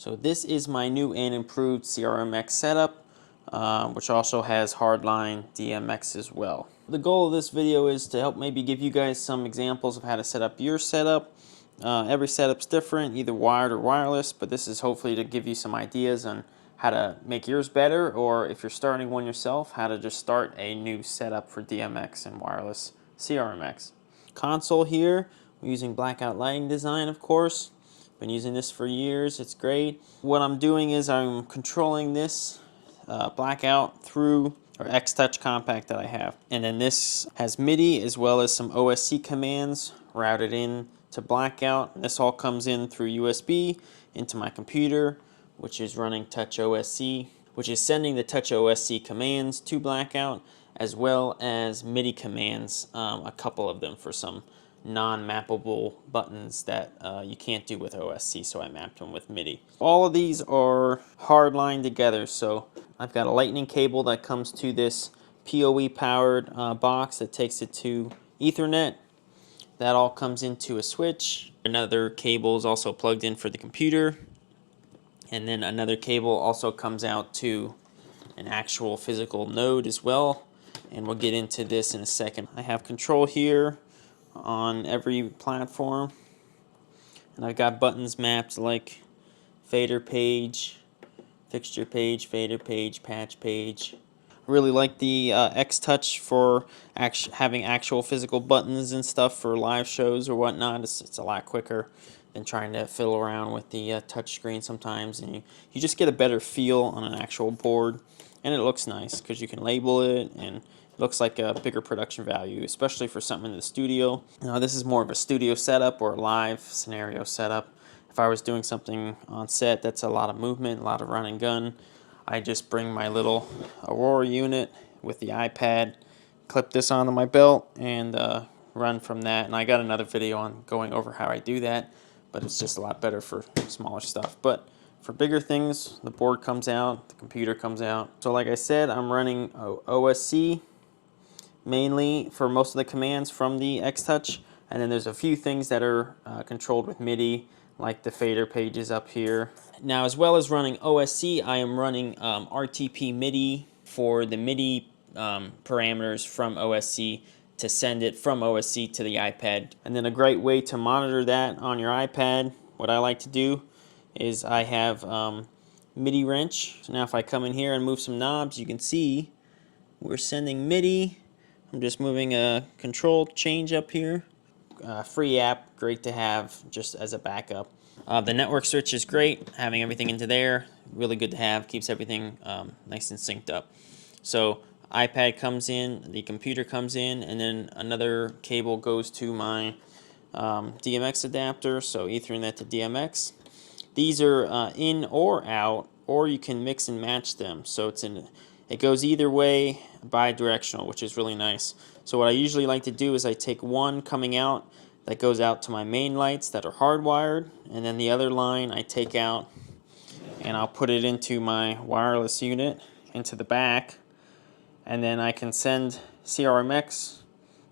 So this is my new and improved CRMX setup, which also has hardline DMX as well. The goal of this video is to help maybe give you guys some examples of how to set up your setup. Every setup's different, either wired or wireless, but this is hopefully to give you some ideas on how to make yours better, or if you're starting one yourself, how to just start a new setup for DMX and wireless CRMX. Console here, we're using Blackout lighting design, of course. Been using this for years, it's great. What I'm doing is I'm controlling this Blackout through our X-Touch compact that I have. And then this has MIDI as well as some OSC commands routed in to Blackout. And this all comes in through USB into my computer, which is running Touch OSC, which is sending the Touch OSC commands to Blackout, as well as MIDI commands, a couple of them for some non-mappable buttons that you can't do with OSC, so I mapped them with MIDI. All of these are hardlined together, so I've got a lightning cable that comes to this PoE powered box that takes it to Ethernet. That all comes into a switch. Another cable is also plugged in for the computer, and then another cable also comes out to an actual physical node as well, and we'll get into this in a second. I have control here on every platform, and I've got buttons mapped like fader page, fixture page, fader page, patch page. I really like the X-Touch for having actual physical buttons and stuff for live shows or whatnot. It's a lot quicker than trying to fiddle around with the touch screen sometimes, and you just get a better feel on an actual board, and it looks nice because you can label it, and looks like a bigger production value, especially for something in the studio. Now, this is more of a studio setup or a live scenario setup. If I was doing something on set that's a lot of movement, a lot of run and gun, I just bring my little Aurora unit with the iPad, clip this onto my belt, and run from that. And I got another video on going over how I do that, but it's just a lot better for smaller stuff. But for bigger things, the board comes out, the computer comes out. So like I said, I'm running OSC mainly for most of the commands from the X-Touch, and then there's a few things that are controlled with MIDI, like the fader pages up here. Now, as well as running OSC, I am running RTP MIDI for the MIDI parameters from OSC to send it from OSC to the iPad. And then a great way to monitor that on your iPad, what I like to do is I have MIDI wrench. So now if I come in here and move some knobs, you can see we're sending MIDI. I'm just moving a control change up here. Free app, great to have just as a backup. The network switch is great, having everything into there, really good to have, keeps everything nice and synced up. So iPad comes in, the computer comes in, and then another cable goes to my DMX adapter, so Ethernet to DMX. These are in or out, or you can mix and match them. So it goes either way, bi-directional, which is really nice. So what I usually like to do is I take one coming out that goes out to my main lights that are hardwired, and then the other line I take out and I'll put it into my wireless unit into the back, and then I can send CRMX,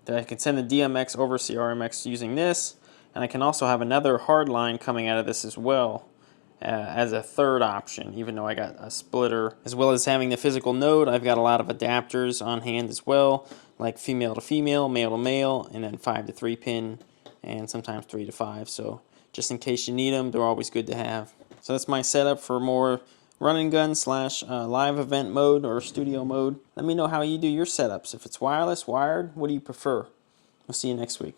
I can send the DMX over CRMX using this, and I can also have another hard line coming out of this as well. As a third option, even though I got a splitter. As well as having the physical node, I've got a lot of adapters on hand as well, like female to female, male to male, and then 5 to 3 pin, and sometimes 3 to 5. So just in case you need them, they're always good to have. So that's my setup for more run and gun / live event mode or studio mode. Let me know how you do your setups. If it's wireless, wired, what do you prefer? We'll see you next week.